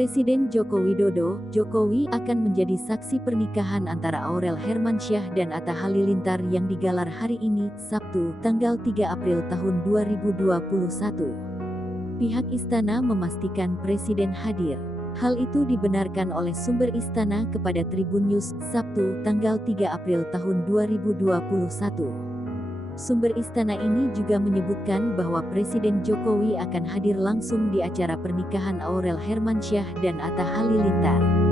Presiden Joko Widodo, Jokowi akan menjadi saksi pernikahan antara Aurel Hermansyah dan Atta Halilintar yang digelar hari ini, Sabtu, tanggal 3 April tahun 2021. Pihak istana memastikan Presiden hadir. Hal itu dibenarkan oleh sumber istana kepada Tribun News, Sabtu, tanggal 3 April tahun 2021. Sumber istana ini juga menyebutkan bahwa Presiden Jokowi akan hadir langsung di acara pernikahan Aurel Hermansyah dan Atta Halilintar.